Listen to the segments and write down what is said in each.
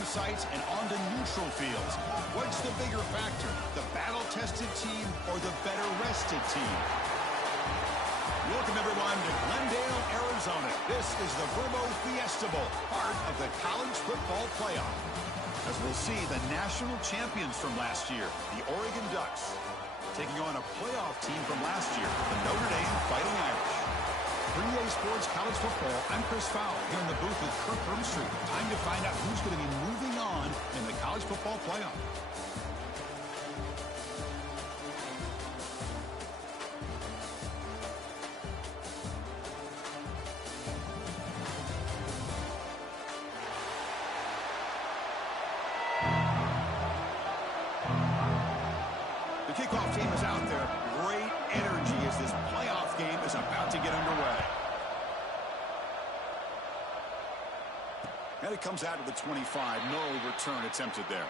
home sites and onto neutral fields. What's the bigger factor, the battle-tested team or the better-rested team? Welcome, everyone, to Glendale, Arizona. This is the Verbo Fiesta Bowl, part of the College Football Playoff. As we'll see the national champions from last year, the Oregon Ducks, taking on a playoff team from last year, the Notre Dame Fighting Irish. For EA Sports College Football, I'm Chris Fowler here in the booth with Kirk Herbstreit. Time to find out who's going to be moving on in the College Football Playoff. The kickoff team is out there. Great energy as this playoff game is about to get underway. And it comes out of the 25. No return attempted there.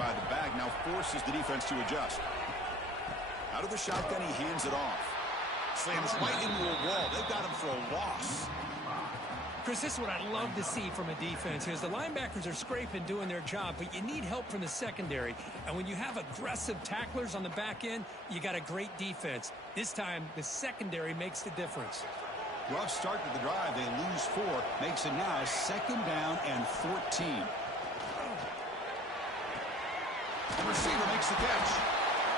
By the bag now forces the defense to adjust. Out of the shotgun, he hands it off. Slams right into a wall. They've got him for a loss. Chris, this is what I love to see from a defense. Is the linebackers are scraping, doing their job, but you need help from the secondary. And when you have aggressive tacklers on the back end, you got a great defense. This time, the secondary makes the difference. Rough start to the drive. They lose 4. Makes it now 2nd down and 14. The receiver makes the catch.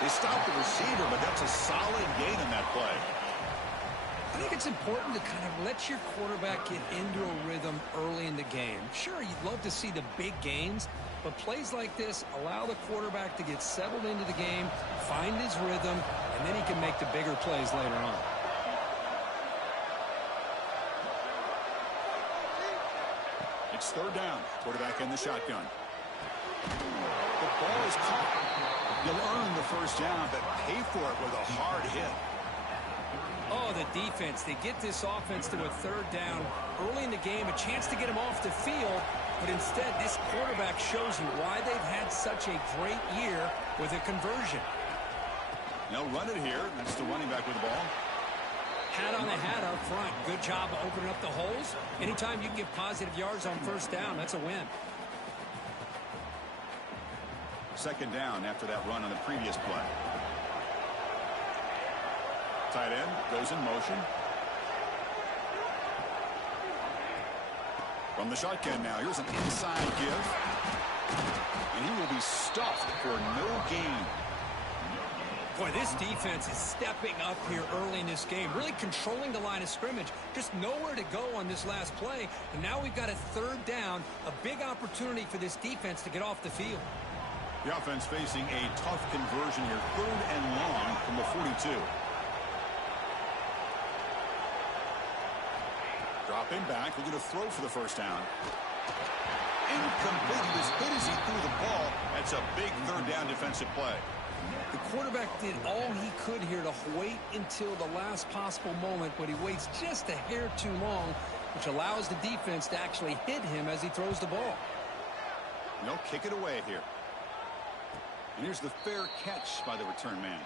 They stop the receiver, but that's a solid gain in that play. I think it's important to kind of let your quarterback get into a rhythm early in the game. Sure, you'd love to see the big gains, but plays like this allow the quarterback to get settled into the game, find his rhythm, and then he can make the bigger plays later on. It's 3rd down. Quarterback in the shotgun. The ball is caught. You'll earn the 1st down, but pay for it with a hard hit. Oh, the defense. They get this offense to a 3rd down early in the game, a chance to get him off the field, but instead this quarterback shows you why they've had such a great year with a conversion. They'll run it here. That's the running back with the ball. Hat on the hat up front. Good job of opening up the holes. Anytime you can get positive yards on 1st down, that's a win. 2nd down after that run on the previous play. Tight end goes in motion. From the shotgun now, here's an inside give. And he will be stuffed for no gain. Boy, this defense is stepping up here early in this game, really controlling the line of scrimmage. Just nowhere to go on this last play. And now we've got a 3rd down, a big opportunity for this defense to get off the field. The offense facing a tough conversion here. 3rd and long from the 42. Dropping back, looking to throw for the 1st down. Incomplete. He was hit as he threw the ball. That's a big 3rd down defensive play. The quarterback did all he could here to wait until the last possible moment, but he waits just a hair too long, which allows the defense to actually hit him as he throws the ball. They'll kick it away here. And here's the fair catch by the return man.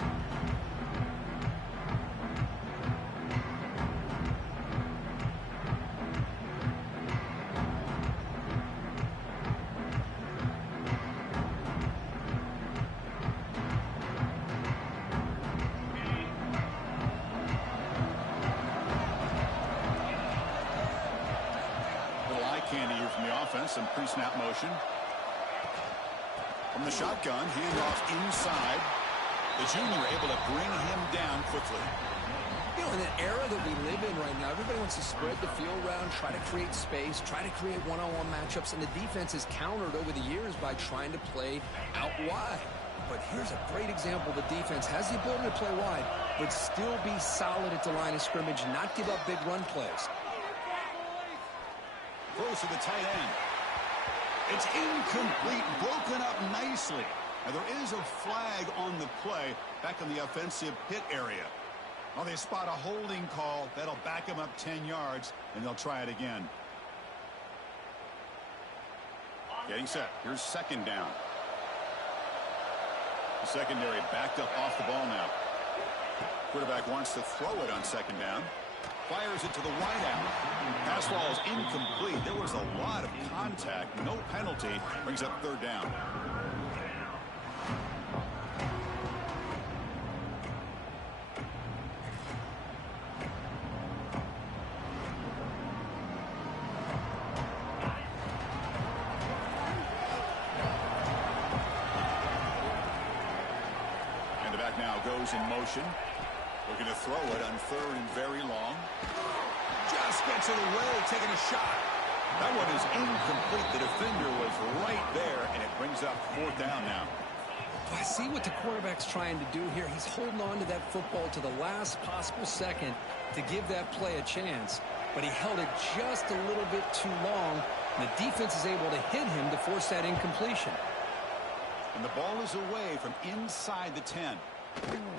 Little eye candy here from the offense, some pre-snap motion. From the shotgun, handoff inside. The junior able to bring him down quickly. You know, in an era that we live in right now, everybody wants to spread the field around, try to create space, try to create one-on-one matchups, and the defense is countered over the years by trying to play out wide. But here's a great example. The defense has the ability to play wide, but still be solid at the line of scrimmage, not give up big run plays. Close to the tight end. It's incomplete, broken up nicely. Now there is a flag on the play back in the offensive pit area. Well, they spot a holding call. That'll back them up 10 yards, and they'll try it again. Getting set. Here's second down. The secondary backed up off the ball now. Quarterback wants to throw it on second down. Fires it to the wideout. Pass ball is incomplete. There was a lot of contact. No penalty. Brings up third down. And the back now goes in motion. Looking to throw it on third and very long. Just gets it away, taking a shot. That one is incomplete. The defender was right there, and it brings up fourth down now. I see what the quarterback's trying to do here. He's holding on to that football to the last possible second to give that play a chance. But he held it just a little bit too long, and the defense is able to hit him to force that incompletion. And the ball is away from inside the 10.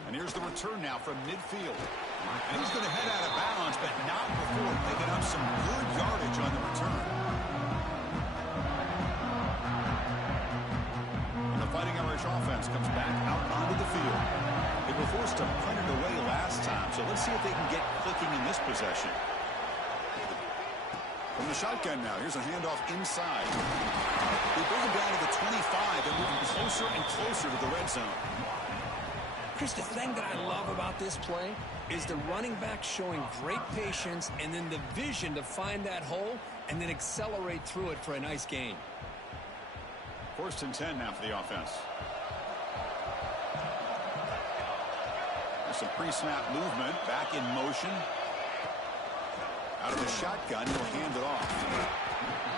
And here's the return now from midfield. And he's going to head out of bounds, but not before picking up some good yardage on the return. And the Fighting Irish offense comes back out onto the field. They were forced to punt it away last time, so let's see if they can get clicking in this possession. From the shotgun now, here's a handoff inside. They bring him down to the 25 and moving closer and closer to the red zone. Chris, the thing that I love about this play is the running back showing great patience and then the vision to find that hole and then accelerate through it for a nice gain. First and 10 now for the offense. There's some pre-snap movement, back in motion. Out of the shotgun, he'll hand it off.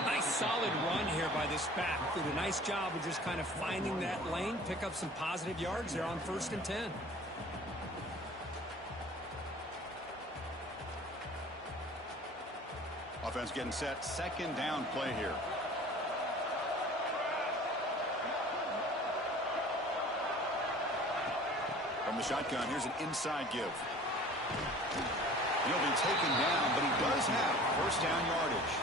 Nice solid run here by this back. Did a nice job of just kind of finding that lane, pick up some positive yards there on first and 10. Offense getting set. Second down play here. From the shotgun, here's an inside give. He'll be taken down, but he does have first down yardage.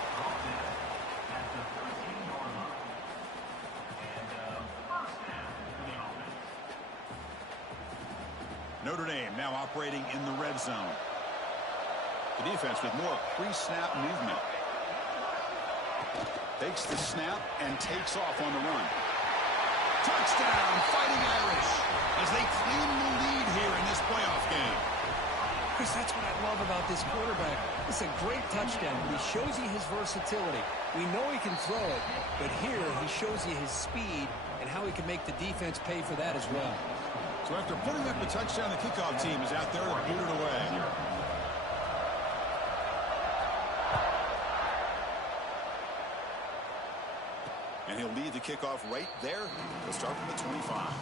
Notre Dame now operating in the red zone. The defense with more pre-snap movement. Takes the snap and takes off on the run. Touchdown, Fighting Irish, as they claim the lead here in this playoff game. Chris, that's what I love about this quarterback. It's a great touchdown. He shows you his versatility. We know he can throw it, but here he shows you his speed and how he can make the defense pay for that as well. So after putting up the touchdown, the kickoff team is out there to boot it away. And he'll lead the kickoff right there. He'll start from the 25.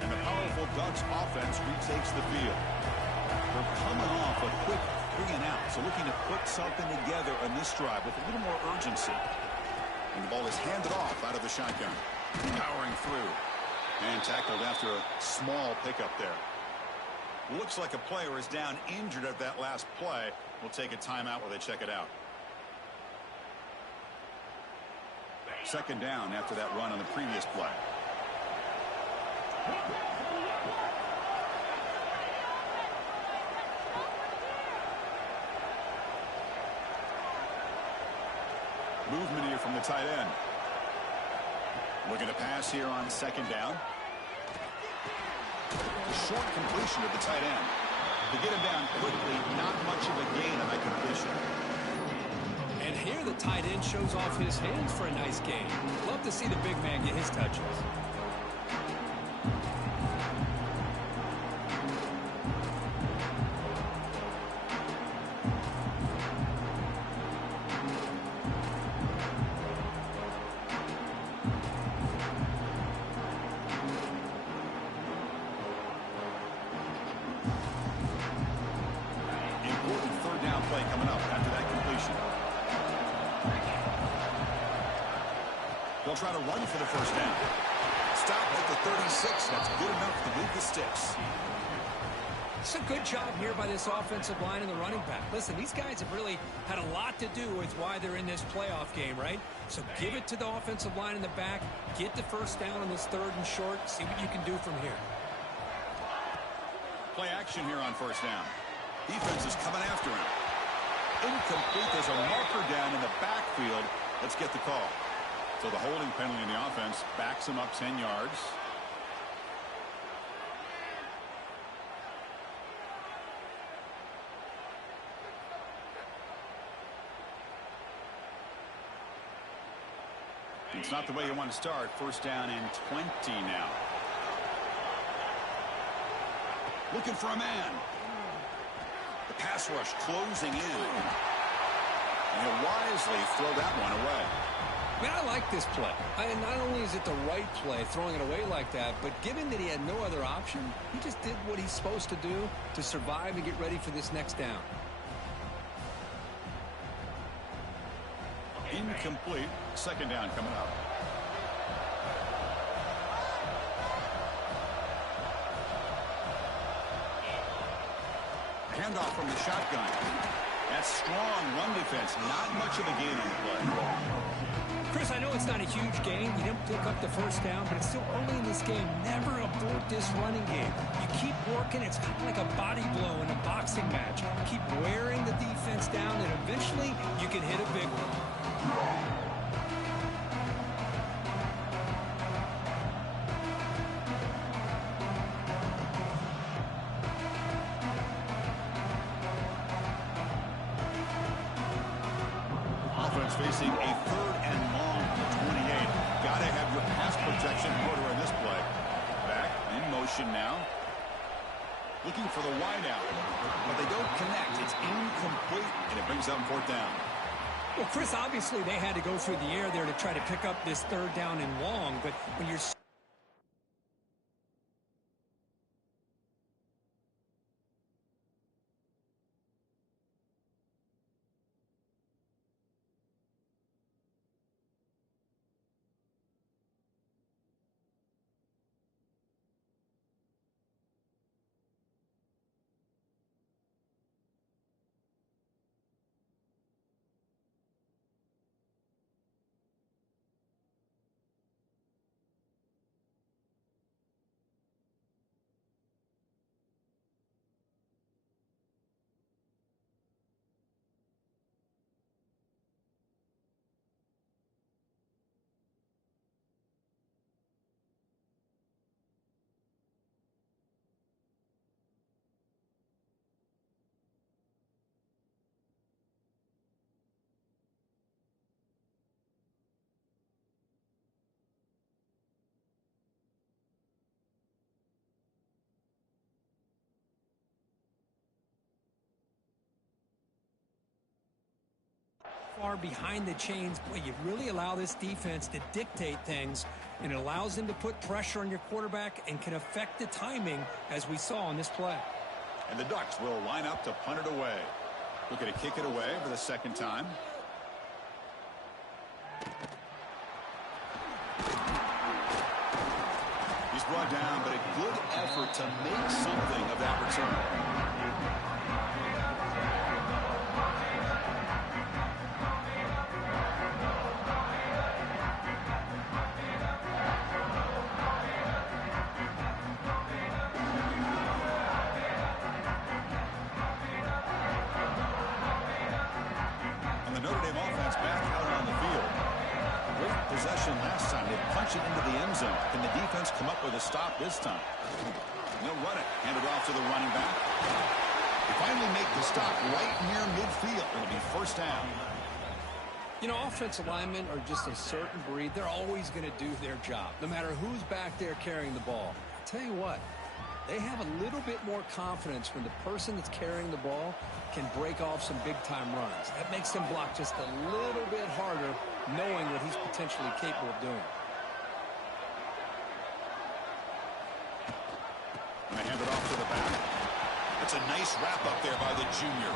And the powerful Ducks offense retakes the field. They're coming off a quick 3-and-out, so looking to put something together on this drive with a little more urgency. And the ball is handed off out of the shotgun. Powering through. And tackled after a small pickup there. Looks like a player is down injured at that last play. We'll take a timeout while they check it out. Second down after that run on the previous play. Movement here from the tight end. Looking to pass here on second down. A short completion to the tight end. To get him down quickly, not much of a gain on that completion. And here the tight end shows off his hands for a nice gain. Love to see the big man get his touches. Play coming up after that completion. They'll try to run for the first down. Stop at the 36. That's good enough to move the sticks. It's a good job here by this offensive line and the running back. Listen, these guys have really had a lot to do with why they're in this playoff game, right? So give it to the offensive line in the back. Get the first down on this 3rd and short. See what you can do from here. Play action here on first down. Defense is coming after him. Incomplete. There's a marker down in the backfield. Let's get the call. So the holding penalty in the offense backs him up 10 yards. It's not the way you want to start. First down and 20 now. Looking for a man. The pass rush closing in. And he'll wisely throw that one away. I mean, I like this play. Not only is it the right play, throwing it away like that, but given that he had no other option, he just did what he's supposed to do to survive and get ready for this next down. Incomplete. Second down coming up. Handoff from the shotgun. That's strong run defense. Not much of a gain on the play. Chris, I know it's not a huge gain. You didn't pick up the first down, but it's still early in this game. Never abort this running game. You keep working. It's kind of like a body blow in a boxing match. Keep wearing the defense down, and eventually you can hit a big one. Facing a 3rd and long on the 28. Got to have your pass protection in order in this play. Back in motion now. Looking for the wideout. But they don't connect. It's incomplete, and it brings up 4th down. Well, Chris, obviously they had to go through the air there to try to pick up this 3rd down and long. But when you're far behind the chains, boy, you really allow this defense to dictate things, and it allows them to put pressure on your quarterback and can affect the timing, as we saw on this play. And the Ducks will line up to punt it away. Looking to kick it away for the 2nd time. He's brought down, but a good effort to make something of that return. Last time they punched it into the end zone. Can the defense come up with a stop this time? They'll run it. Hand it off to the running back. They finally make the stop right near midfield. It'll be 1st down. You know, offensive linemen are just a certain breed. They're always going to do their job, no matter who's back there carrying the ball. I'll tell you what, they have a little bit more confidence when the person that's carrying the ball can break off some big-time runs. That makes them block just a little bit harder, knowing what he's potentially capable of doing. Going to hand it off to the back. It's a nice wrap-up there by the junior.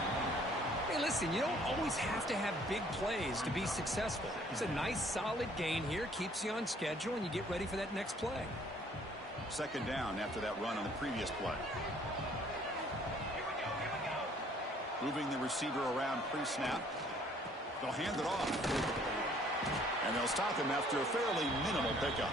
Hey, listen, you don't always have to have big plays to be successful. It's a nice, solid gain here, keeps you on schedule, and you get ready for that next play. 2nd down after that run on the previous play. Moving the receiver around pre-snap. They'll hand it off. And they'll stop him after a fairly minimal pickup.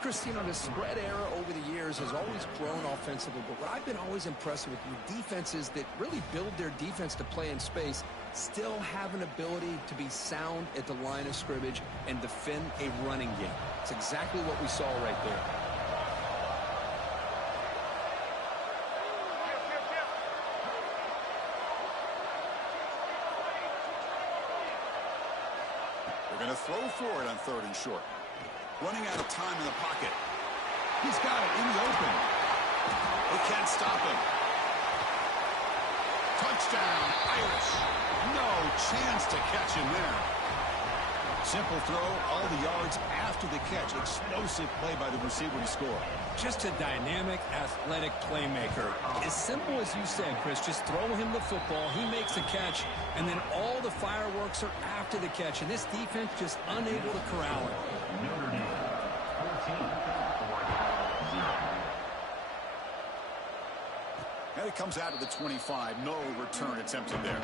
Chris, you know, the spread era over the years has always grown offensively, but what I've been always impressed with defenses that really build their defense to play in space still have an ability to be sound at the line of scrimmage and defend a running game. It's exactly what we saw right there. They're going to throw for it on 3rd and short. Running out of time in the pocket. He's got it in the open. They can't stop him. Touchdown, Irish. No chance to catch him there. Simple throw, all the yards after the catch. Explosive play by the receiver to score. Just a dynamic, athletic playmaker. As simple as you said, Chris, just throw him the football, he makes a catch, and then all the fireworks are after the catch, and this defense just unable to corral it. And it comes out of the 25. No return attempted there.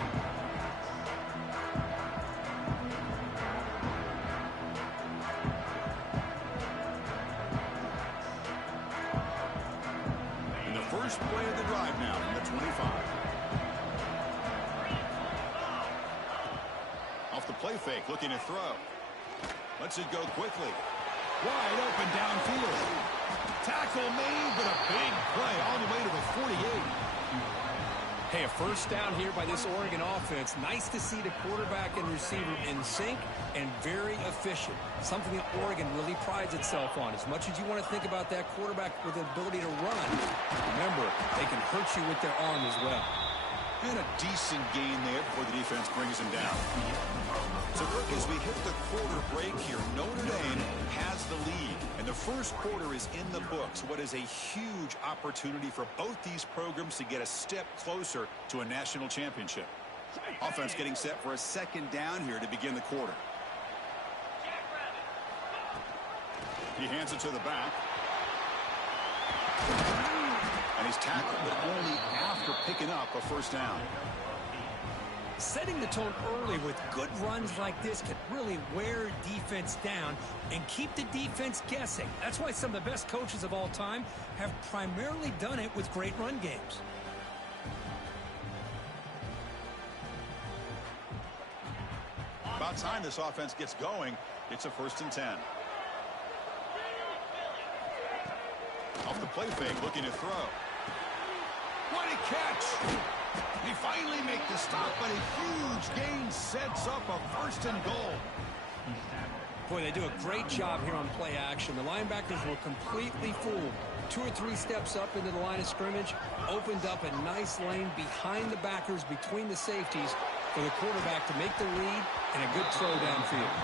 And the first play of the drive now from the 25. Off the play fake, looking to throw. Lets it go quickly. Wide open downfield. Tackle made, but a big play all the way to the 48. Hey, a first down here by this Oregon offense. Nice to see the quarterback and receiver in sync and very efficient. Something that Oregon really prides itself on. As much as you want to think about that quarterback with the ability to run, remember, they can hurt you with their arm as well. And a decent gain there before the defense brings him down. So, look, as we hit the quarter break here, Notre Dame has the lead. And the first quarter is in the books. What is a huge opportunity for both these programs to get a step closer to a national championship. Offense getting set for a 2nd down here to begin the quarter. He hands it to the back. And he's tackled, but only after picking up a first down. Setting the tone early with good runs like this can really wear defense down and keep the defense guessing. That's why some of the best coaches of all time have primarily done it with great run games. About time this offense gets going. It's a 1st and 10. Off the play fake, looking to throw. What a catch! They finally make the stop, but a huge gain sets up a 1st and goal. Boy, they do a great job here on play action. The linebackers were completely fooled. 2 or 3 steps up into the line of scrimmage, opened up a nice lane behind the backers, between the safeties, for the quarterback to make the read and a good throw downfield.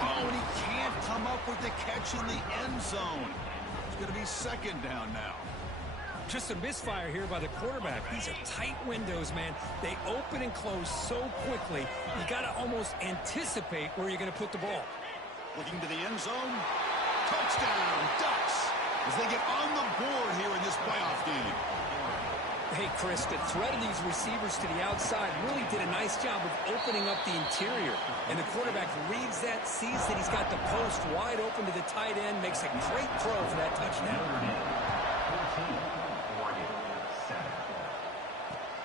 Oh, and he can't come up with the catch in the end zone. It's going to be 2nd down now. Just a misfire here by the quarterback. These are tight windows, man. They open and close so quickly, you got to almost anticipate where you're going to put the ball. Looking to the end zone. Touchdown, Ducks, as they get on the board here in this playoff game. Hey, Chris, the threat of these receivers to the outside really did a nice job of opening up the interior. And the quarterback reads that, sees that he's got the post wide open to the tight end, makes a great throw for that touchdown.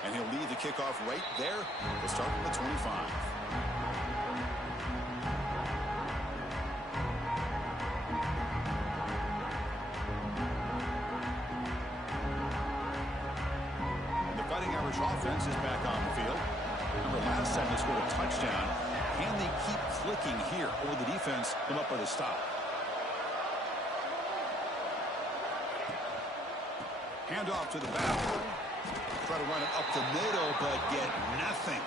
And he'll lead the kickoff right there. We'll start from the 25. And the Fighting Irish offense is back on the field. Remember, last time they scored a touchdown. Can they keep clicking here, or the defense come up with a stop? Hand off to the back. Try to run it up the middle, but get nothing.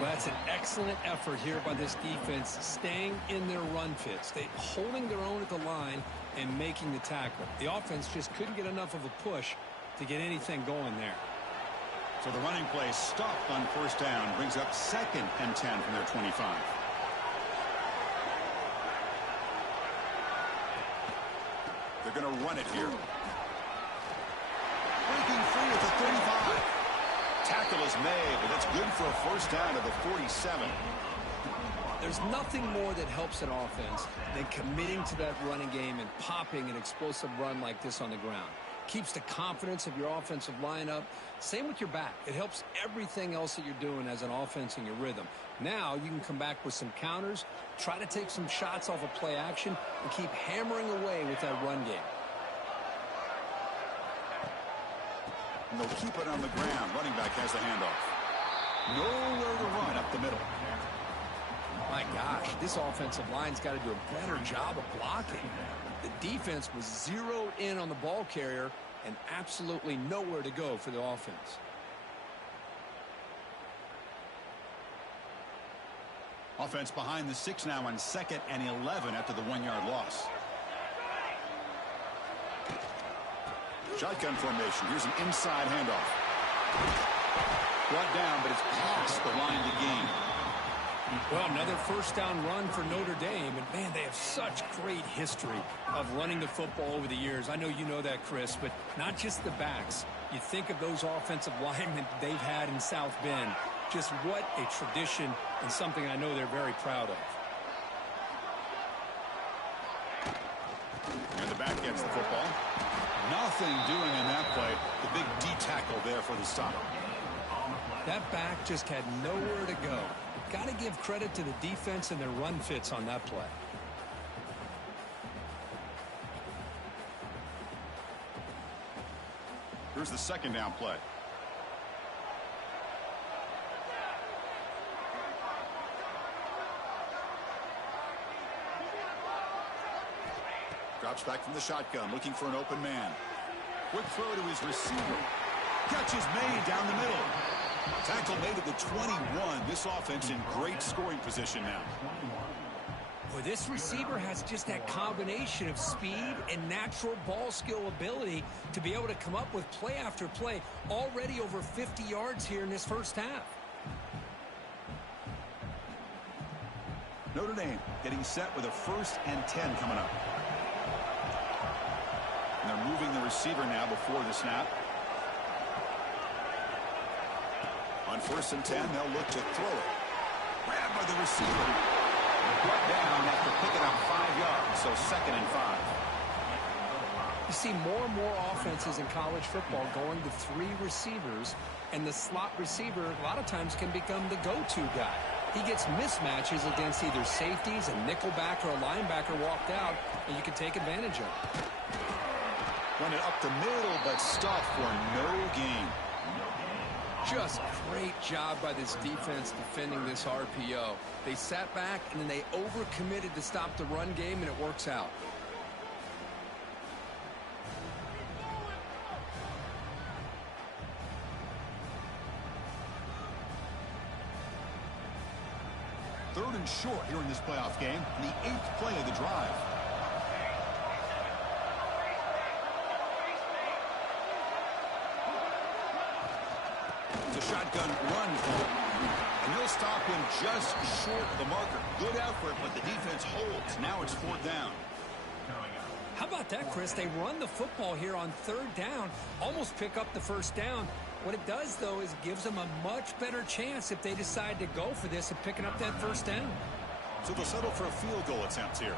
Well, that's an excellent effort here by this defense, staying in their run fits. They holding their own at the line and making the tackle. The offense just couldn't get enough of a push to get anything going there. So the running play stopped on 1st down, brings up 2nd and 10 from their 25. They're going to run it here. Breaking free at the 35. tackle is made, but that's good for a first down to the 47. There's nothing more that helps an offense than committing to that running game and popping an explosive run like this on the ground. Keeps the confidence of your offensive lineup. Same with your back. It helps everything else that you're doing as an offense in your rhythm. Now you can come back with some counters, try to take some shots off of play action, and keep hammering away with that run game. And they'll keep it on the ground. Running back has the handoff. Nowhere to run up the middle. My gosh, this offensive line's got to do a better job of blocking. The defense was zeroed in on the ball carrier and absolutely nowhere to go for the offense. Offense behind the 6 now on 2nd and 11 after the 1-yard loss. Shotgun formation. Here's an inside handoff. Brought down, but it's past the line to gain. Well, another first down run for Notre Dame, and man, they have such great history of running the football over the years. I know you know that, Chris, but not just the backs. You think of those offensive linemen they've had in South Bend. Just what a tradition and something I know they're very proud of. And the back gets the football. Nothing doing in that play. The big D tackle there for the stop. That back just had nowhere to go. Got to give credit to the defense and their run fits on that play. Here's the 2nd down play. Drops back from the shotgun, looking for an open man. Quick throw to his receiver. Catch is made down the middle. Tackle made at the 21. This offense in great scoring position now. Boy, this receiver has just that combination of speed and natural ball skill ability to be able to come up with play after play. Already over 50 yards here in this first half. Notre Dame getting set with a 1st and 10 coming up. And they're moving the receiver now before the snap. On 1st and 10, they'll look to throw it. Grabbed by the receiver. Brought down after picking up 5 yards, so 2nd and 5. You see more and more offenses in college football going to 3 receivers, and the slot receiver a lot of times can become the go-to guy. He gets mismatches against either safeties, a nickelback, or a linebacker walked out, and you can take advantage of it. Run it up the middle, but stuffed for no gain. Just great job by this defense defending this RPO. They sat back, and then they overcommitted to stop the run game, and it works out. Third and short here in this playoff game, and the 8th play of the drive. The shotgun run for him. And he'll stop him just short of the marker. Good effort, but the defense holds. Now it's 4th down. How about that, Chris? They run the football here on 3rd down, almost pick up the 1st down. What it does, though, is gives them a much better chance if they decide to go for this and picking up that 1st down. So they'll settle for a field goal attempt here.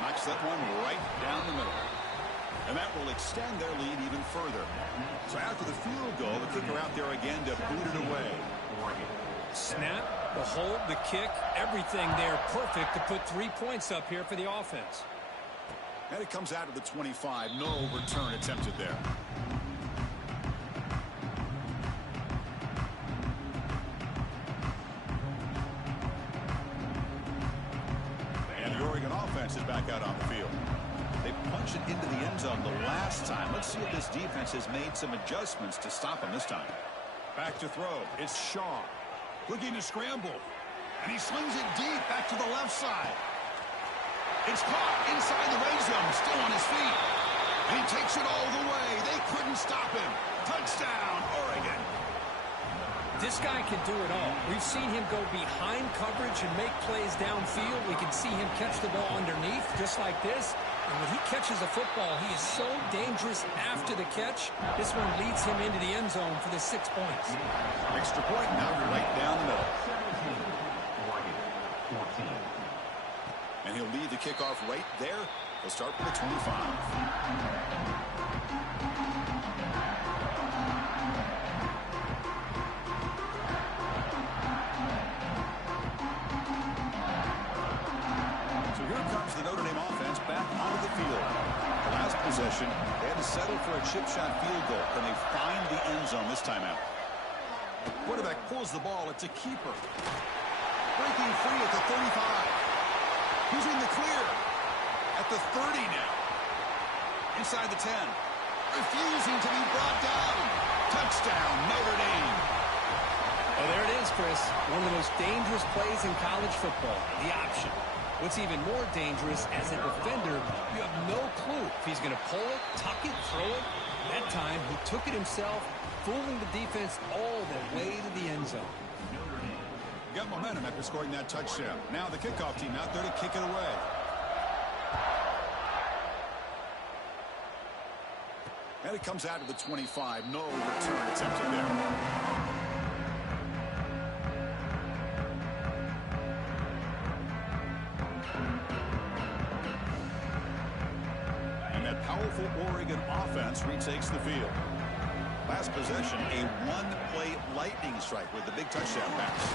Knocks that one right down the middle. And that will extend their lead even further. So after the field goal, the kicker out there again to boot it away. Snap, the hold, the kick, everything there perfect to put 3 points up here for the offense. And it comes out of the 25. No return attempted there. And the Oregon offense is back out on the field. They punched it into the end zone the last time. Let's see if this defense has made some adjustments to stop him this time. Back to throw. It's Shaw. Looking to scramble. And he slings it deep back to the left side. It's caught inside the red zone. Still on his feet. And he takes it all the way. They couldn't stop him. Touchdown, Oregon. This guy can do it all. We've seen him go behind coverage and make plays downfield. We can see him catch the ball underneath just like this. And when he catches a football, he is so dangerous after the catch. This one leads him into the end zone for the 6 points. Extra point, now you're right down the middle. 14. And he'll lead the kickoff right there. He'll start from the 25. The Notre Dame offense back onto the field. The last possession, they had to settle for a chip shot field goal. Can they find the end zone this time out? Quarterback pulls the ball. It's a keeper. Breaking free at the 35. Who's in the clear? At the 30 now. Inside the 10. Refusing to be brought down. Touchdown, Notre Dame. Oh, there it is, Chris. One of the most dangerous plays in college football. The option. What's even more dangerous, as a defender, you have no clue if he's going to pull it, tuck it, throw it. That time, he took it himself, fooling the defense all the way to the end zone. Got momentum after scoring that touchdown. Now the kickoff team out there to kick it away. And it comes out to the 25. No return attempted there. Powerful Oregon offense retakes the field. Last possession, a one-play lightning strike with the big touchdown pass.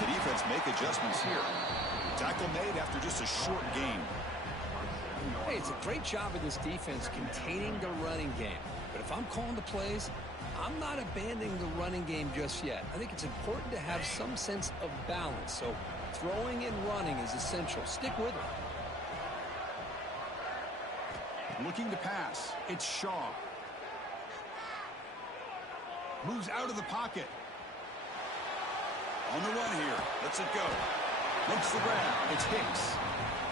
The defense make adjustments here. Tackle made after just a short game. Hey, it's a great job of this defense containing the running game. But if I'm calling the plays, I'm not abandoning the running game just yet. I think it's important to have some sense of balance. So throwing and running is essential. Stick with it. Looking to pass. It's Shaw. Moves out of the pocket. On the run here. Lets it go. Makes the grab. It's Hicks.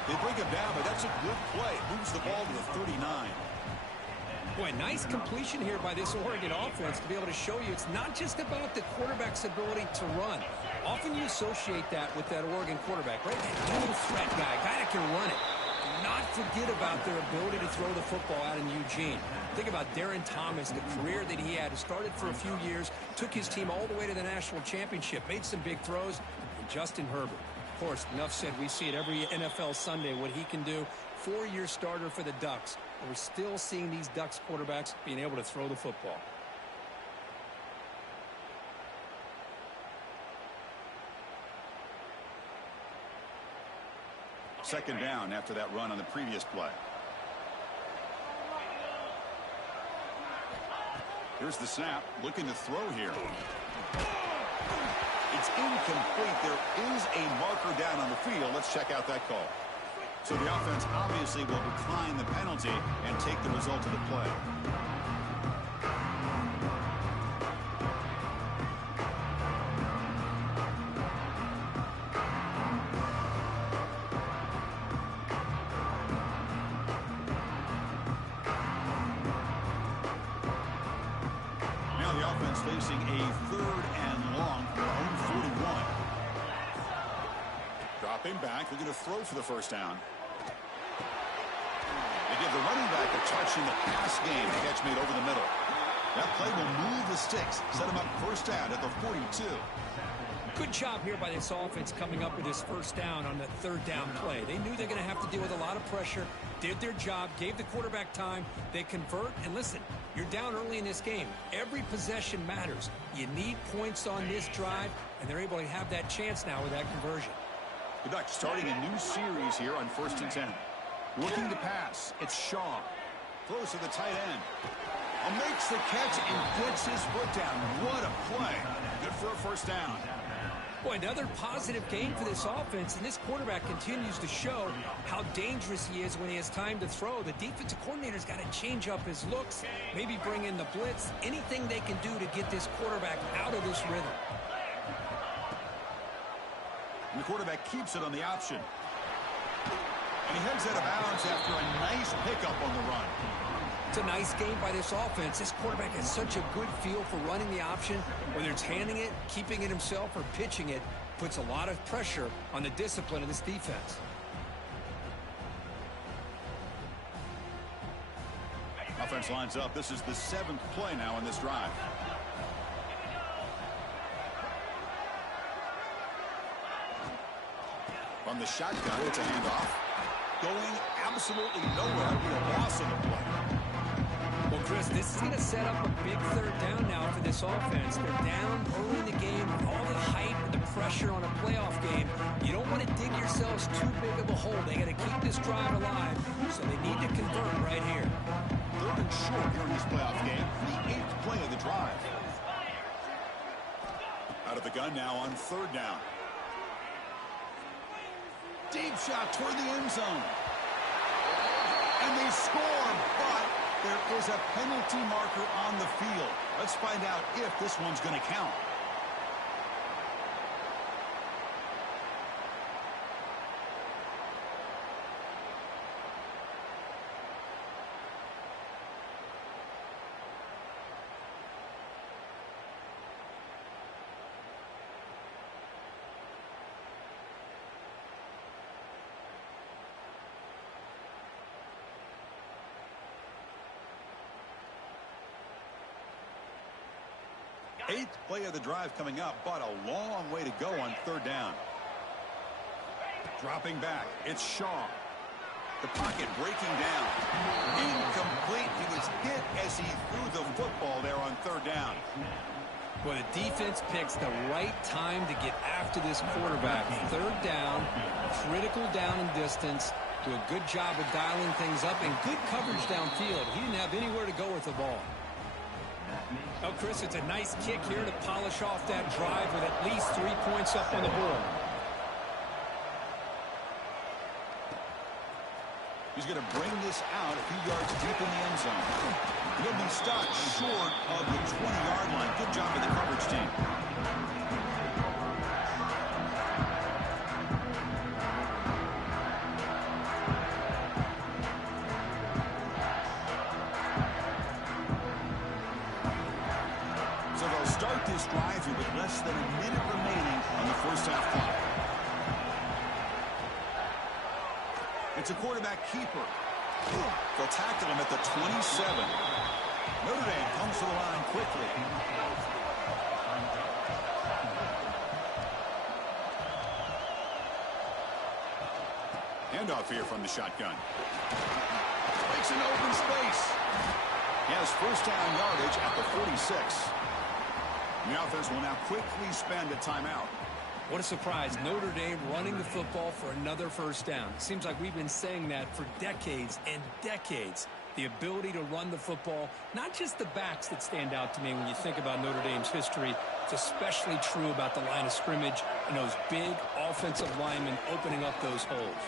They bring him down, but that's a good play. Moves the ball to the 39. Boy, nice completion here by this Oregon offense to be able to show you it's not just about the quarterback's ability to run. Often you associate that with that Oregon quarterback, right? That dual threat guy that can run it. Not forget about their ability to throw the football out in Eugene. Think about Darren Thomas, the career that he had. He started for a few years, took his team all the way to the national championship, made some big throws. And Justin Herbert, of course, enough said, we see it every NFL Sunday, what he can do. 4-year starter for the Ducks. And we're still seeing these Ducks quarterbacks being able to throw the football. Second down after that run on the previous play. Here's the snap. Looking to throw here. It's incomplete. There is a marker down on the field. Let's check out that call. So the offense obviously will decline the penalty and take the result of the play. Facing a 3rd and long from their own 41. Dropping back, looking to throw for the first down. They give the running back a touch in the pass game. The catch made over the middle. That play will move the sticks, set him up first down at the 42. Good job here by this offense coming up with this first down on the 3rd down play. They knew they're going to have to deal with a lot of pressure, did their job, gave the quarterback time. They convert, and listen, you're down early in this game. Every possession matters. You need points on this drive, and they're able to have that chance now with that conversion. The Ducks starting a new series here on 1st and 10. Looking to pass. It's Shaw. Throws to the tight end. Makes the catch and gets his foot down. What a play. Good for a first down. Boy, another positive game for this offense, and this quarterback continues to show how dangerous he is when he has time to throw. The defensive coordinator's got to change up his looks, maybe bring in the blitz, anything they can do to get this quarterback out of this rhythm. And the quarterback keeps it on the option. And he heads out of bounds after a nice pickup on the run. It's a nice game by this offense. This quarterback has such a good feel for running the option. Whether it's handing it, keeping it himself, or pitching it, puts a lot of pressure on the discipline of this defense. offense lines up. This is the 7th play now in this drive. From the shotgun, it's a handoff. Going absolutely nowhere. It'll be a loss of the play. Well, Chris, this is going to set up a big third down now for this offense. They're down early in the game with all the hype and the pressure on a playoff game. You don't want to dig yourselves too big of a hole. They got to keep this drive alive, so they need to convert right here. 3rd and short here in this playoff game. The 8th play of the drive. Out of the gun now on 3rd down. Deep shot toward the end zone. And they score, but there is a penalty marker on the field. Let's find out if this one's going to count. Eighth play of the drive coming up, but a long way to go on 3rd down. Dropping back, it's Shaw. The pocket breaking down. Incomplete. He was hit as he threw the football there on 3rd down. Well, the defense picks the right time to get after this quarterback. 3rd down, critical down and distance. Do a good job of dialing things up and good coverage downfield. He didn't have anywhere to go with the ball. Oh, Chris, it's a nice kick here to polish off that drive with at least 3 points up on the board. He's going to bring this out a few yards deep in the end zone. He'll be stopped short of the 20-yard line. Good job of the coverage team. So they'll start this drive here with less than a minute remaining on the first half clock. It's a quarterback keeper. They'll tackle him at the 27. Notre Dame comes to the line quickly. Handoff here from the shotgun. Breaks into open space. He has first down yardage at the 46. The offense will now quickly spend a timeout. What a surprise. Notre Dame running the football for another first down. It seems like we've been saying that for decades and decades. The ability to run the football, not just the backs that stand out to me when you think about Notre Dame's history. It's especially true about the line of scrimmage and those big offensive linemen opening up those holes.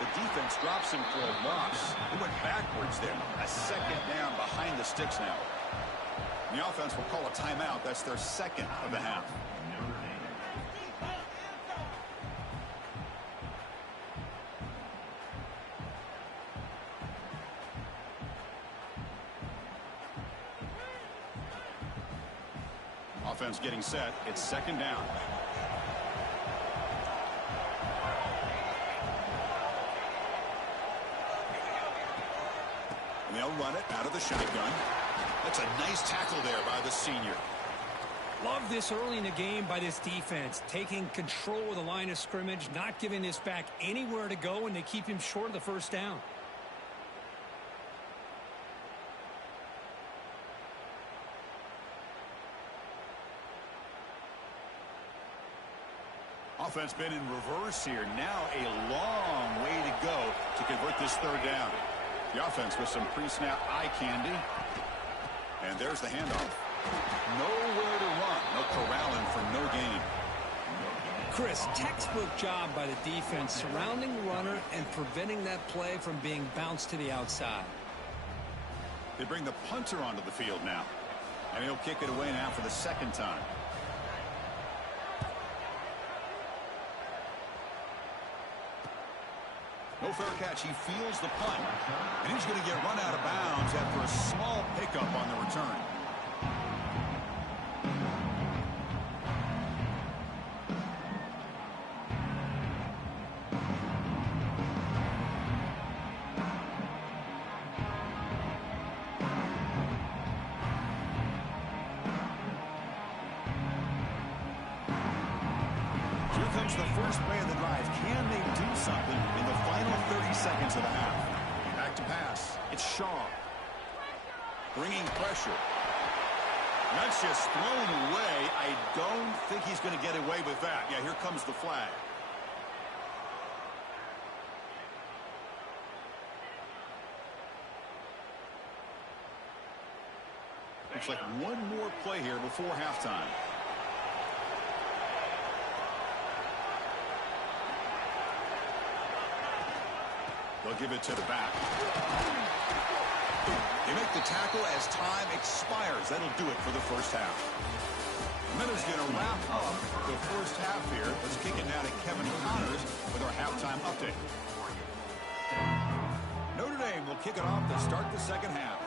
The defense drops him for a loss. He went backwards there. A second down behind the sticks now. The offense will call a timeout. That's their second of the half. Offense getting set. It's second down. And they'll run it out of the shotgun. That's a nice tackle there by the senior. Love this early in the game by this defense. Taking control of the line of scrimmage, not giving this back anywhere to go, and they keep him short of the first down. Offense been in reverse here. Now a long way to go to convert this third down. The offense with some pre-snap eye candy. And there's the handoff. Nowhere to run. No corralling for no gain. Chris, textbook job by the defense surrounding the runner and preventing that play from being bounced to the outside. They bring the punter onto the field now. And he'll kick it away now for the second time. No fair catch. He feels the punt. And he's going to get run out of bounds after a small pickup on the return. first play of the drive. Can they do something in the final 30 seconds of the half? Back to pass. It's Shaw. Bringing pressure. That's just thrown away. I don't think he's going to get away with that. Yeah, here comes the flag. Looks like one more play here before halftime. They'll give it to the back. They make the tackle as time expires. That'll do it for the first half. Minutes going to wrap up the first half here. Let's kick it now to Kevin Connors with our halftime update. Notre Dame will kick it off to start the second half.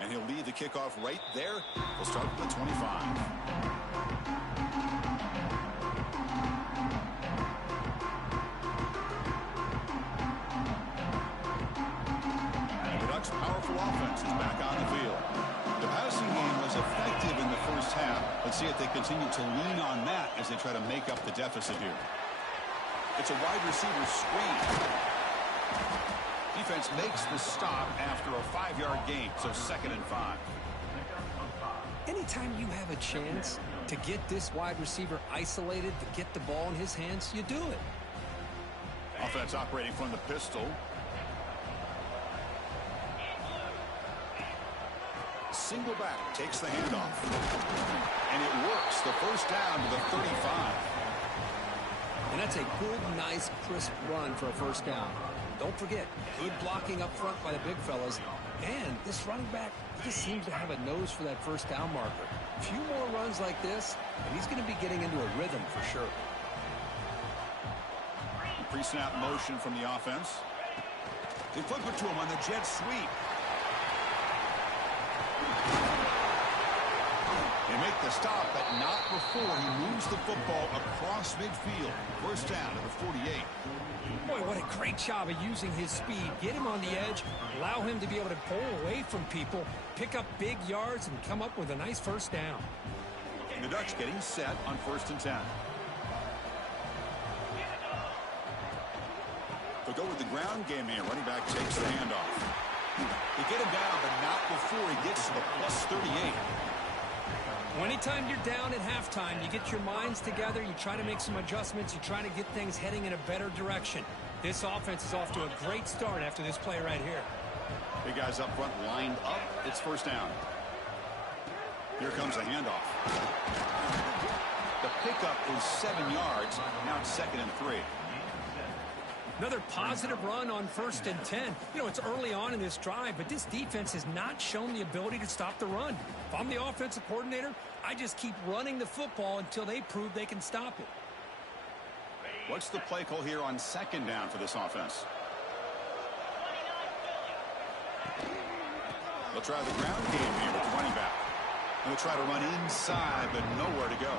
And he'll lead the kickoff right there. We'll start with the 25. Powerful offense is back on the field. The passing game was effective in the first half. Let's see if they continue to lean on that as they try to make up the deficit here. It's a wide receiver screen. Defense makes the stop after a 5-yard gain, so 2nd and 5. Anytime you have a chance to get this wide receiver isolated, to get the ball in his hands, you do it. Offense operating from the pistol. Single back, takes the handoff. And it works. The first down to the 35. And that's a good, nice, crisp run for a first down. Don't forget, good blocking up front by the big fellas. And this running back, he just seems to have a nose for that first down marker. A few more runs like this, and he's going to be getting into a rhythm for sure. Pre-snap motion from the offense. They flip it to him on the jet sweep. They make the stop, but not before he moves the football across midfield. First down to the 48. Boy, what a great job of using his speed. Get him on the edge, allow him to be able to pull away from people, pick up big yards, and come up with a nice first down. And the Ducks getting set on 1st and 10. They'll go with the ground game here. Running back takes the handoff. They get him down, but not before he gets to the +38. Anytime you're down at halftime, you get your minds together, you try to make some adjustments, you try to get things heading in a better direction. This offense is off to a great start after this play right here. Big guys up front lined up. It's first down. Here comes a handoff. The pickup is 7 yards. Now it's 2nd and 3. Another positive run on 1st and 10. You know, it's early on in this drive, but this defense has not shown the ability to stop the run. If I'm the offensive coordinator, I just keep running the football until they prove they can stop it. What's the play call here on 2nd down for this offense? They'll try the ground game here with the running back. And they'll try to run inside, but nowhere to go.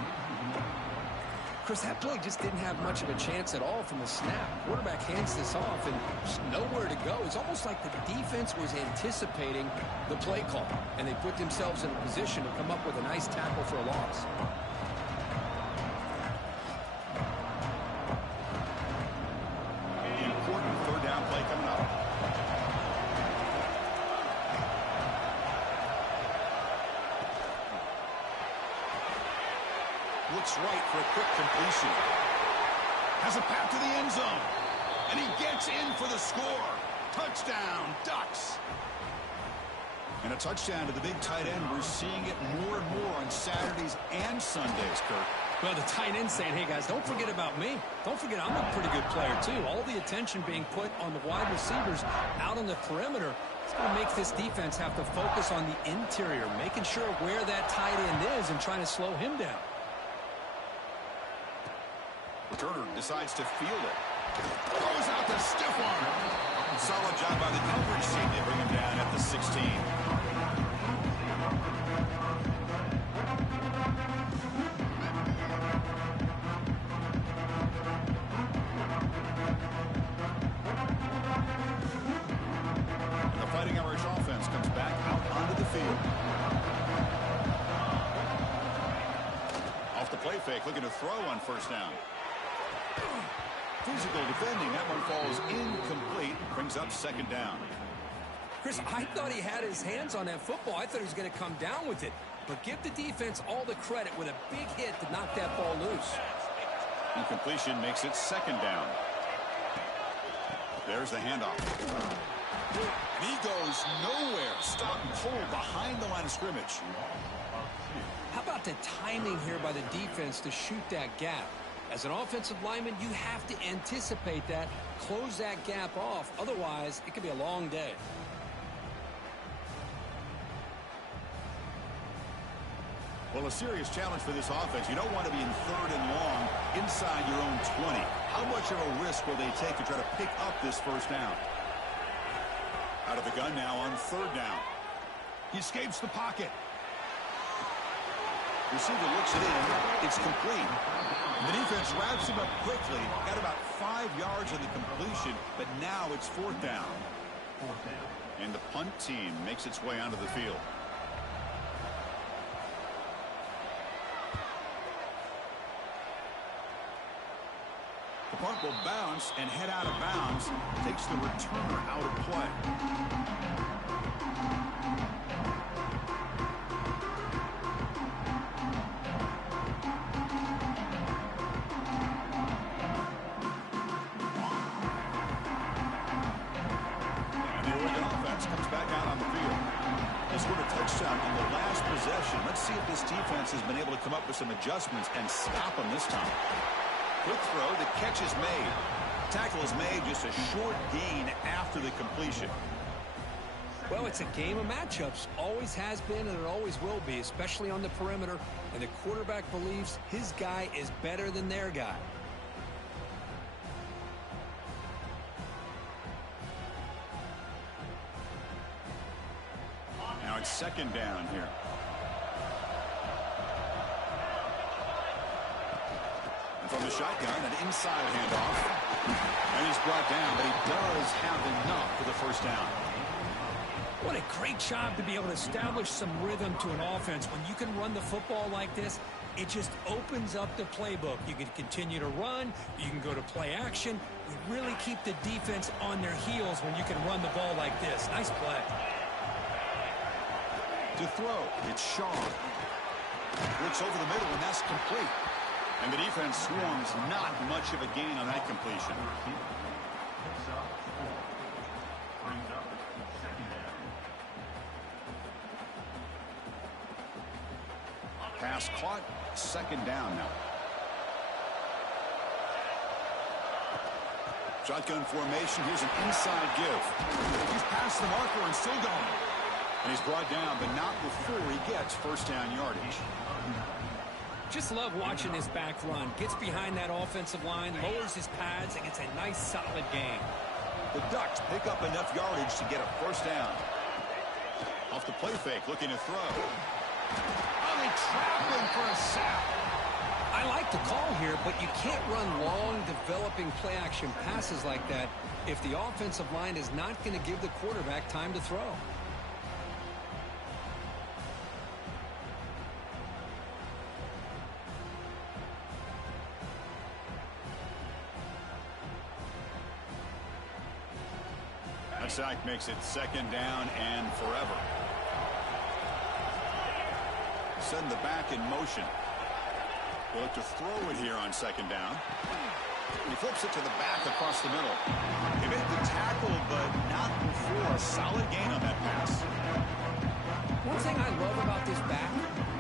Chris, that play just didn't have much of a chance at all from the snap. Quarterback hands this off and just nowhere to go. It's almost like the defense was anticipating the play call, and they put themselves in a position to come up with a nice tackle for a loss. Important 3rd down play coming up. Looks right for a quick completion. Has a path to the end zone. And he gets in for the score. Touchdown, Ducks. And a touchdown to the big tight end. We're seeing it more and more on Saturdays and Sundays, Kirk. Well, the tight end saying, hey, guys, don't forget about me. Don't forget I'm a pretty good player, too. All the attention being put on the wide receivers out on the perimeter. It's going to make this defense have to focus on the interior, making sure where that tight end is and trying to slow him down. Returner decides to field it. Throws out the stiff arm. Solid job by the coverage team to bring him down at the 16. And the Fighting Irish offense comes back out onto the field. play fake, looking to throw on first down. Physical defending. That one falls incomplete. Brings up second down. Chris, I thought he had his hands on that football. I thought he was going to come down with it. But give the defense all the credit with a big hit to knock that ball loose. Incompletion makes it second down. There's the handoff. And he goes nowhere. Stop and pull behind the line of scrimmage. How about the timing here by the defense to shoot that gap? As an offensive lineman, you have to anticipate that, close that gap off. Otherwise, it could be a long day. Well, a serious challenge for this offense. You don't want to be in third and long inside your own 20. How much of a risk will they take to try to pick up this first down? Out of the gun now on third down. He escapes the pocket. Receiver looks it in. It's complete. The defense wraps him up quickly. Got about 5 yards on the completion, but now it's fourth down. And the punt team makes its way onto the field. The punt will bounce and head out of bounds. Takes the returner out of play. And the Oregon offense comes back out on the field. They scored a touchdown on the last possession. Let's see if this defense has been able to come up with some adjustments and stop them this time. Quick throw, the catch is made. Tackle is made, just a short gain after the completion. Well, it's a game of matchups. Always has been and it always will be, especially on the perimeter. And the quarterback believes his guy is better than their guy. Now it's second down here. From the shotgun, an inside handoff. And he's brought down, but he does have enough for the first down. What a great job to be able to establish some rhythm to an offense. When you can run the football like this, it just opens up the playbook. You can continue to run. You can go to play action. You really keep the defense on their heels when you can run the ball like this. Nice play. To throw, it's Shaw. Looks over the middle, and that's complete. And the defense swarms, not much of a gain on that completion. Pass caught, second down now. Shotgun formation, here's an inside give. He's past the marker and still going. And he's brought down, but not before he gets first down yardage. Just love watching this back run. Gets behind that offensive line, lowers his pads, and gets a nice, solid gain. The Ducks pick up enough yardage to get a first down. Off the play fake, looking to throw. Oh, they trap him for a sack. I like the call here, but you can't run long, developing play-action passes like that if the offensive line is not going to give the quarterback time to throw. That sack makes it second down and forever. Send the back in motion. They look to throw it here on second down. He flips it to the back across the middle. He made the tackle, but not before a solid gain on that pass. One thing I love about this back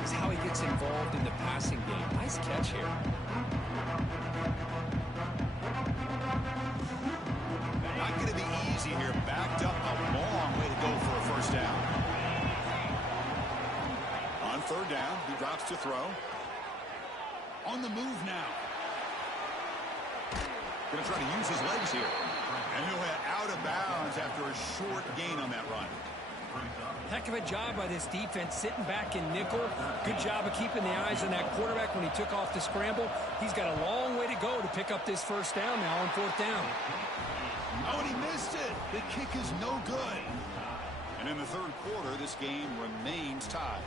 is how he gets involved in the passing game. Nice catch here. Not going to be easy here. Backed up a long way to go for a first down. On third down, he drops to throw. On the move now. Going to try to use his legs here. And he'll head out of bounds after a short gain on that run. Heck of a job by this defense sitting back in nickel. Good job of keeping the eyes on that quarterback when he took off the scramble. He's got a long way to go to pick up this first down now on fourth down. Oh, and he missed it. The kick is no good. And in the third quarter, this game remains tied.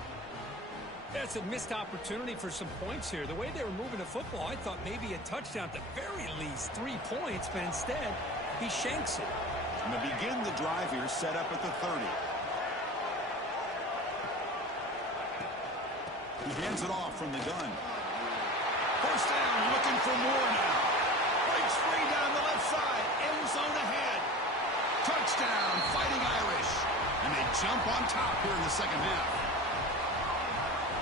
That's a missed opportunity for some points here. The way they were moving the football, I thought maybe a touchdown at the very least, 3 points, but instead, he shanks it. And they begin the drive here, set up at the 30. He hands it off from the gun. First down, looking for more now. Breaks free down the left side. End zone ahead. Touchdown, Fighting Irish. And they jump on top here in the second half.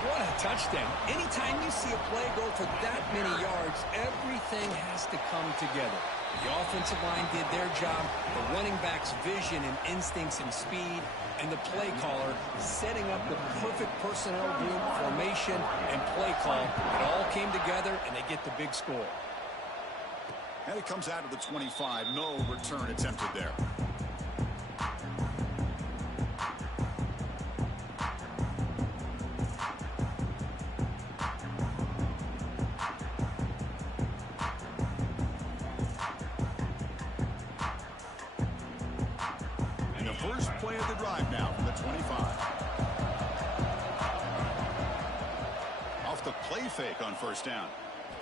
What a touchdown. Anytime you see a play go for that many yards, everything has to come together. The offensive line did their job, the running back's vision and instincts and speed, and the play caller setting up the perfect personnel group, formation, and play call. It all came together, and they get the big score. And it comes out of the 25. No return attempted there. First play of the drive now from the 25. Off the play fake on first down.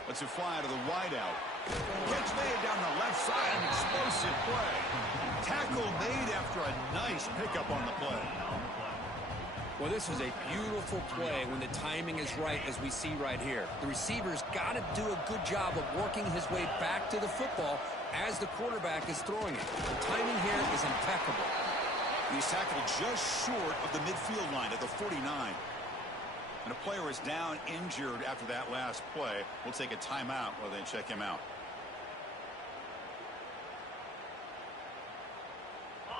Lets it fly to the wideout. Catch made down the left side. An explosive play. Tackle made after a nice pickup on the play. Well, this was a beautiful play when the timing is right, as we see right here. The receiver's got to do a good job of working his way back to the football as the quarterback is throwing it. The timing here is impeccable. He's tackled just short of the midfield line at the 49. And a player is down injured after that last play. We'll take a timeout while they check him out.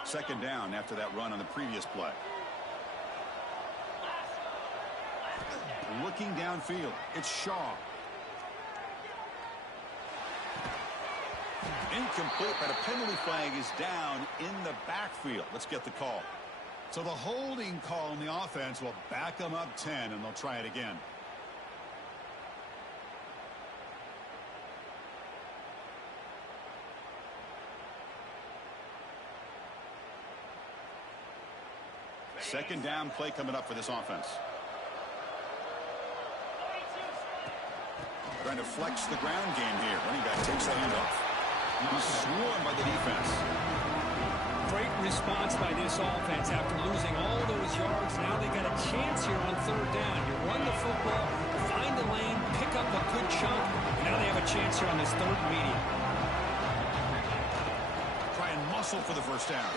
Second down after that run on the previous play. Looking downfield, it's Shaw. Incomplete, but a penalty flag is down in the backfield. Let's get the call. So the holding call on the offense will back them up 10, and they'll try it again. Second down play coming up for this offense. Trying to flex the ground game here. Running back takes the handoff. He's swarmed by the defense. Great response by this offense after losing all those yards. Now they got a chance here on third down. You run the football, find the lane, pick up a good chunk. Now they have a chance here on this third medium. Try and muscle for the first down.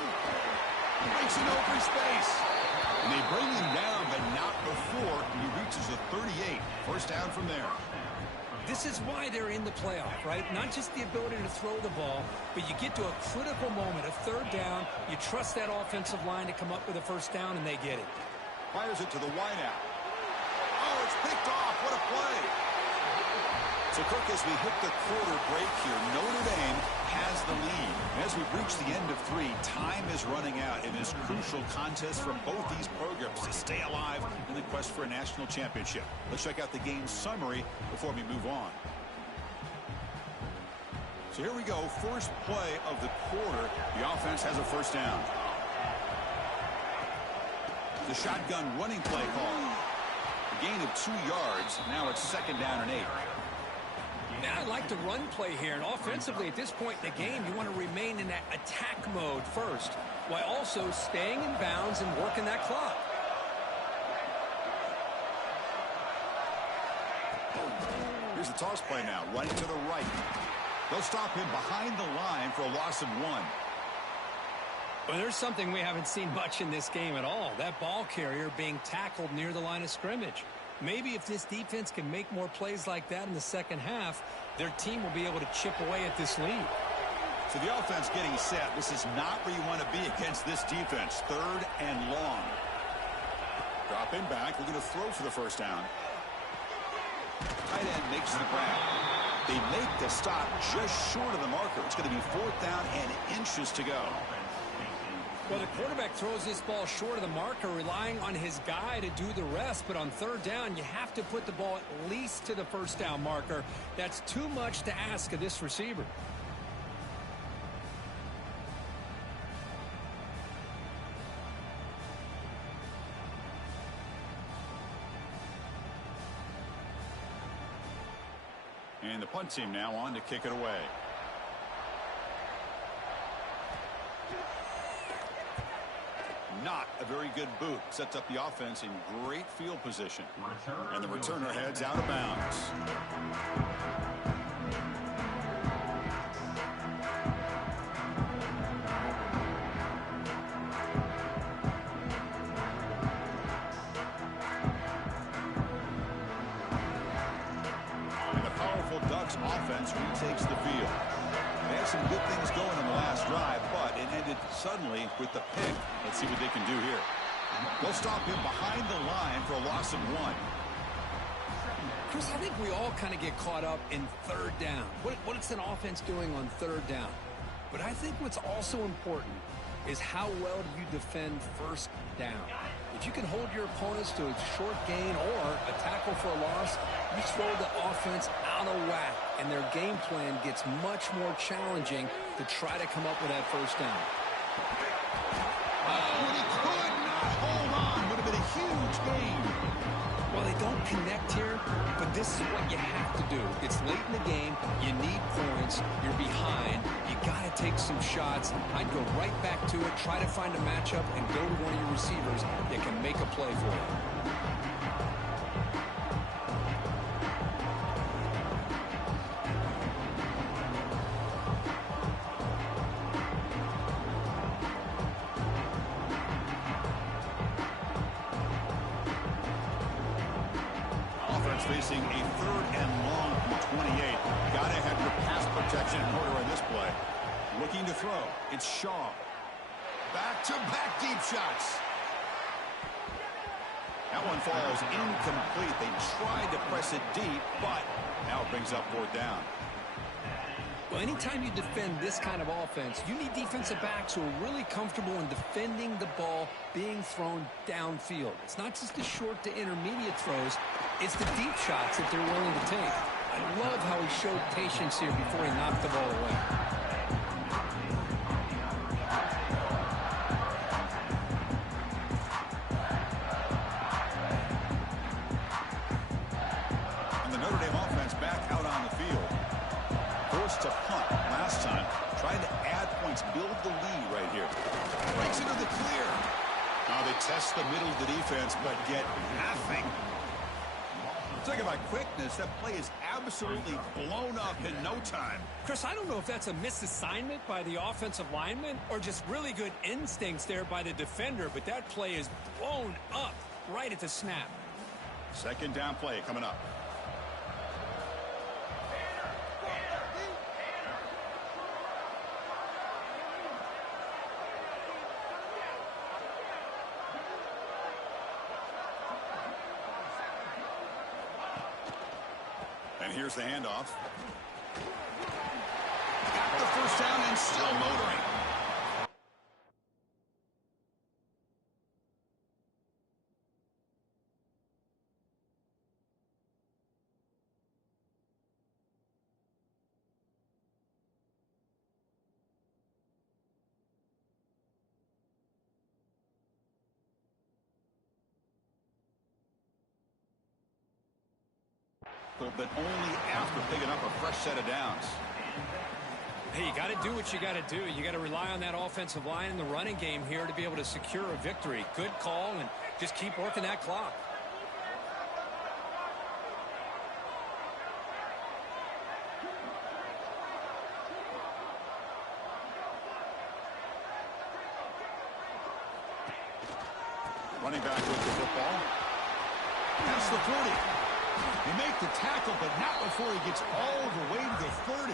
Breaks into open space. And they bring him down, but not before he reaches the 38. First down from there. This is why they're in the playoff, right? Not just the ability to throw the ball, but you get to a critical moment, a third down. You trust that offensive line to come up with a first down, and they get it. Fires it to the wideout. Oh, it's picked off. What a play. So, Kirk, as we hit the quarter break here, Notre Dame has the lead. As we reach the end of 3, time is running out in this crucial contest for both these programs to stay alive in the quest for a national championship. Let's check out the game summary before we move on. So here we go. First play of the quarter. The offense has a first down. The shotgun running play call. A gain of 2 yards. Now it's second down and 8. Now I like the run play here, and offensively at this point in the game, you want to remain in that attack mode first, while also staying in bounds and working that clock. Here's the toss play now, running to the right. They'll stop him behind the line for a loss of 1. Well, there's something we haven't seen much in this game at all. That ball carrier being tackled near the line of scrimmage. Maybe if this defense can make more plays like that in the second half, their team will be able to chip away at this lead. So the offense getting set. This is not where you want to be against this defense. Third and long. Dropping back, looking to throw for the first down. Tight end makes the grab. They make the stop just short of the marker. It's going to be fourth down and inches to go. Well, the quarterback throws this ball short of the marker, relying on his guy to do the rest. But on third down, you have to put the ball at least to the first down marker. That's too much to ask of this receiver. And the punt team now on to kick it away. Not a very good boot. Sets up the offense in great field position. And the returner heads out of bounds. And the powerful Ducks offense retakes the field. They had some good things going in the last drive, but it ended suddenly with the pick. Let's see what they can do here. They'll stop him behind the line for a loss of 1. Chris, I think we all kind of get caught up in third down. What is an offense doing on third down? But I think what's also important is how well do you defend first down. If you can hold your opponents to a short gain or a tackle for a loss, you throw the offense out of whack, and their game plan gets much more challenging to try to come up with that first down. Oh, and he could not hold on. Would have been a huge gain. Well, they don't connect here, but this is what you have to do. It's late in the game. You need points. You're behind. You got to take some shots. I'd go right back to it, try to find a matchup, and go to one of your receivers that can make a play for you. Facing a 3rd and long from 28. Gotta have your pass protection in order on this play. Looking to throw. It's Shaw. Back-to-back deep shots. That one falls incomplete. They tried to press it deep, but now it brings up 4th down. Well, anytime you defend this kind of offense, you need defensive backs who are really comfortable in defending the ball being thrown downfield. It's not just the short to intermediate throws, it's the deep shots that they're willing to take. I love how he showed patience here before he knocked the ball away. And the Notre Dame offense back out on the field. Forced to punt last time. Trying to add points, build the lead right here. Breaks into the clear. Now they test the middle of the defense, but get nothing. Talking about quickness, that play is absolutely blown up in no time. Chris, I don't know if that's a misassignment by the offensive lineman or just really good instincts there by the defender, but that play is blown up right at the snap. 2nd down play coming up. And here's the handoff. Got the first down and still motoring. But only after picking up a fresh set of downs. Hey, you got to do what you got to do. You got to rely on that offensive line and the running game here to be able to secure a victory. Good call, and just keep working that clock. Running back with the football. Past the 40. He make the tackle, but not before he gets all the way to the 30.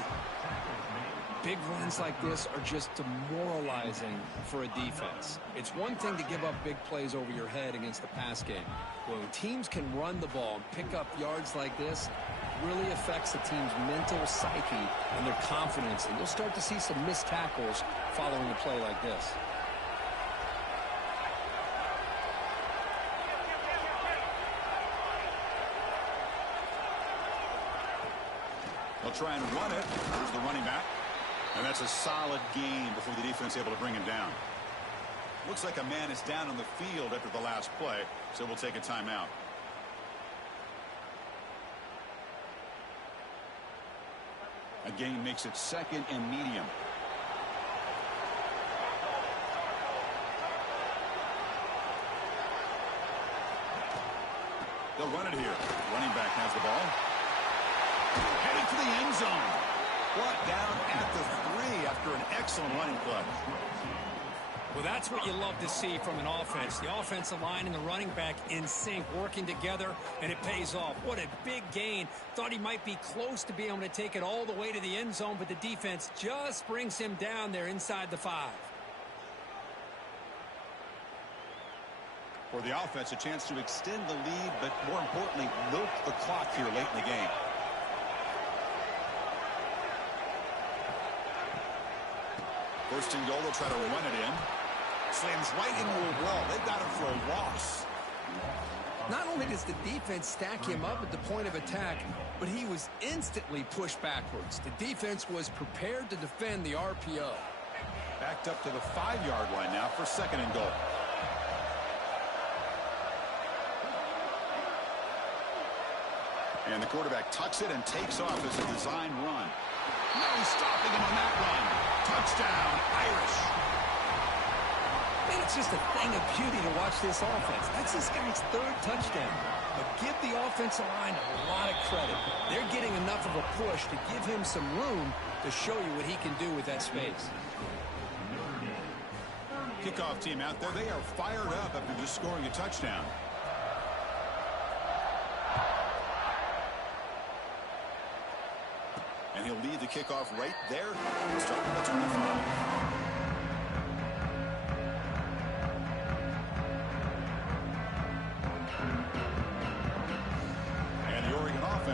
Big runs like this are just demoralizing for a defense. It's one thing to give up big plays over your head against the pass game. When teams can run the ball and pick up yards like this, it really affects the team's mental psyche and their confidence. And you'll start to see some missed tackles following a play like this. They'll try and run it. There's the running back. And that's a solid gain before the defense able to bring him down. Looks like a man is down on the field after the last play, so we'll take a timeout. A gain makes it second and medium. They'll run it here. Running back has the ball. Heading for the end zone. Brought down at the 3 after an excellent running play. Well, that's what you love to see from an offense. The offensive line and the running back in sync, working together, and it pays off. What a big gain. Thought he might be close to being able to take it all the way to the end zone, but the defense just brings him down there inside the 5. For the offense, a chance to extend the lead, but more importantly, milk the clock here late in the game. First and goal, they'll try to run it in. Slams right into a wall. They've got him for a loss. Not only does the defense stack him up at the point of attack, but he was instantly pushed backwards. The defense was prepared to defend the RPO. Backed up to the 5-yard line now for second and goal. And the quarterback tucks it and takes off as a design run. No stopping him on that run. Touchdown, Irish. Man, it's just a thing of beauty to watch this offense. That's this guy's 3rd touchdown. But give the offensive line a lot of credit. They're getting enough of a push to give him some room to show you what he can do with that space. Kickoff team out there. They are fired up after just scoring a touchdown. And he'll lead the kickoff right there. Starting at the 25.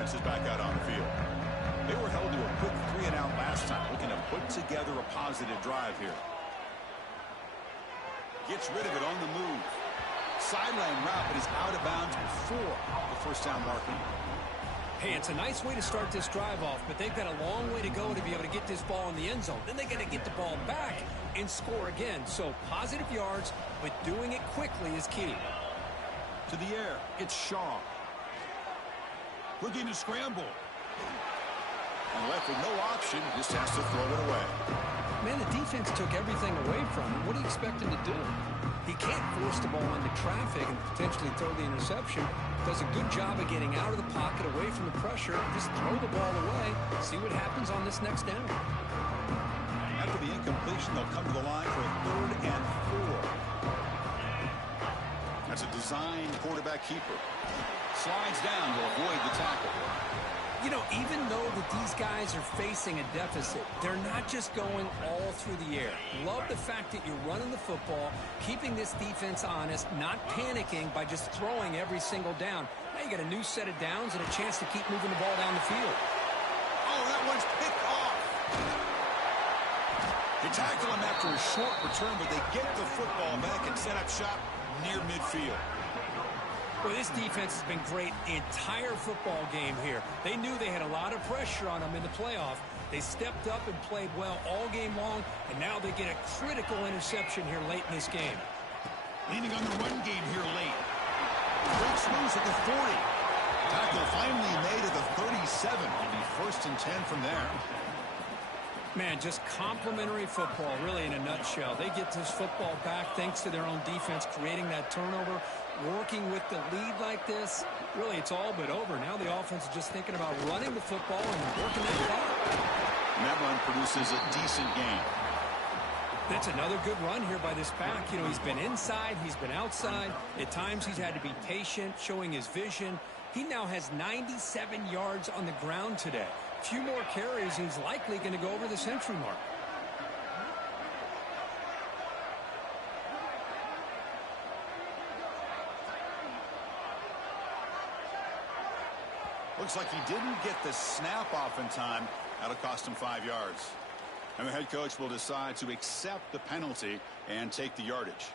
Is back out on the field. They were held to a quick 3-and-out last time, looking to put together a positive drive here. Gets rid of it on the move. Sideline route, but is out of bounds before the first down marker. Hey, it's a nice way to start this drive off, but they've got a long way to go to be able to get this ball in the end zone. Then they got to get the ball back and score again. So positive yards, but doing it quickly is key. To the air, it's Shaw. Looking to scramble. And left with no option, just has to throw it away. Man, the defense took everything away from him. What do you expect him to do? He can't force the ball into traffic and potentially throw the interception. Does a good job of getting out of the pocket, away from the pressure. Just throw the ball away. See what happens on this next down. After the incompletion, they'll come to the line for a 3rd and 4. That's a design quarterback keeper. Slides down to avoid the tackle. You know, even though that these guys are facing a deficit, they're not just going all through the air. Love the fact that you're running the football, keeping this defense honest, not panicking by just throwing every single down. Now you got a new set of downs and a chance to keep moving the ball down the field. Oh, that one's picked off. They tackle him after a short return, but they get the football back and set up shop near midfield. Well, this defense has been great the entire football game here. They knew they had a lot of pressure on them in the playoff. They stepped up and played well all game long, and now they get a critical interception here late in this game. Leaning on the run game here late. Breaks loose at the 40. Tackle finally made at the 37. It'll be 1st and 10 from there. Man, just complimentary football, really, in a nutshell. They get this football back thanks to their own defense, creating that turnover, working with the lead like this. Really, it's all but over. Now the offense is just thinking about running the football and working that clock. And that run produces a decent gain. That's another good run here by this back. You know, he's been inside, he's been outside. At times, he's had to be patient, showing his vision. He now has 97 yards on the ground today. A few more carries, he's likely going to go over the century mark. Looks like he didn't get the snap off in time. That'll cost him 5 yards. And the head coach will decide to accept the penalty and take the yardage.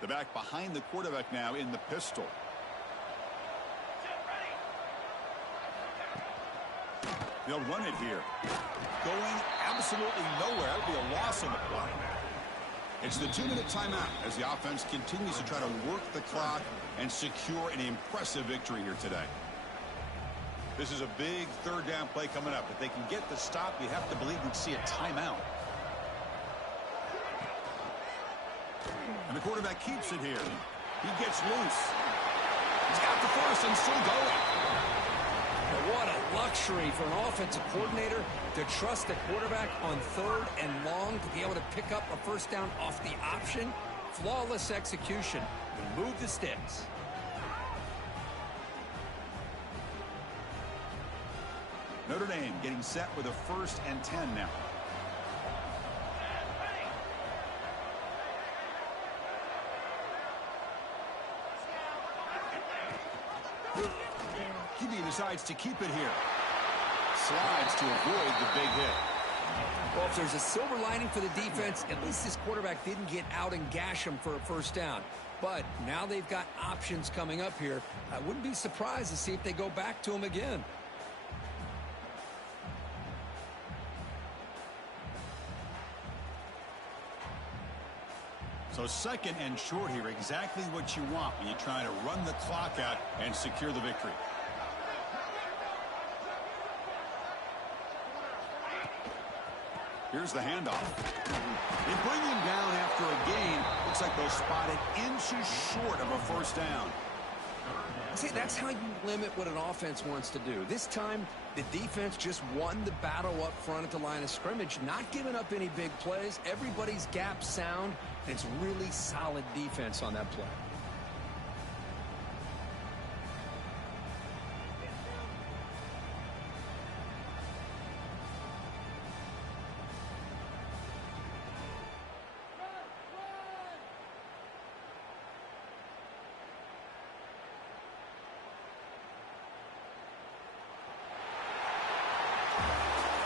The back behind the quarterback now in the pistol. They'll run it here. Going absolutely nowhere. That would be a loss on the play. It's the 2-minute timeout as the offense continues to try to work the clock and secure an impressive victory here today. This is a big third down play coming up. If they can get the stop, you have to believe we'd see a timeout. And the quarterback keeps it here. He gets loose. He's got the first and still going. But what a luxury for an offensive coordinator to trust the quarterback on 3rd and long to be able to pick up a first down off the option. Flawless execution. Move the sticks. Notre Dame getting set with a 1st and 10 now. QB decides to keep it here. Slides to avoid the big hit. Well, if there's a silver lining for the defense, at least this quarterback didn't get out and gash him for a first down. But now they've got options coming up here. I wouldn't be surprised to see if they go back to him again. So 2nd and short here, exactly what you want when you're trying to run the clock out and secure the victory. Here's the handoff. They bring him down after a gain. Looks like they'll spot it inches short of a first down. See, that's how you limit what an offense wants to do. This time, the defense just won the battle up front at the line of scrimmage, not giving up any big plays. Everybody's gap sound, and it's really solid defense on that play.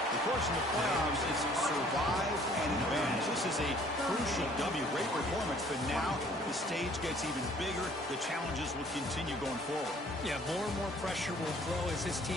Of course, in the playoffs, it's survive and advance. This is a crucial W. Great performance, but now the stage gets even bigger. The challenges will continue going forward. Yeah, more and more pressure will grow as this team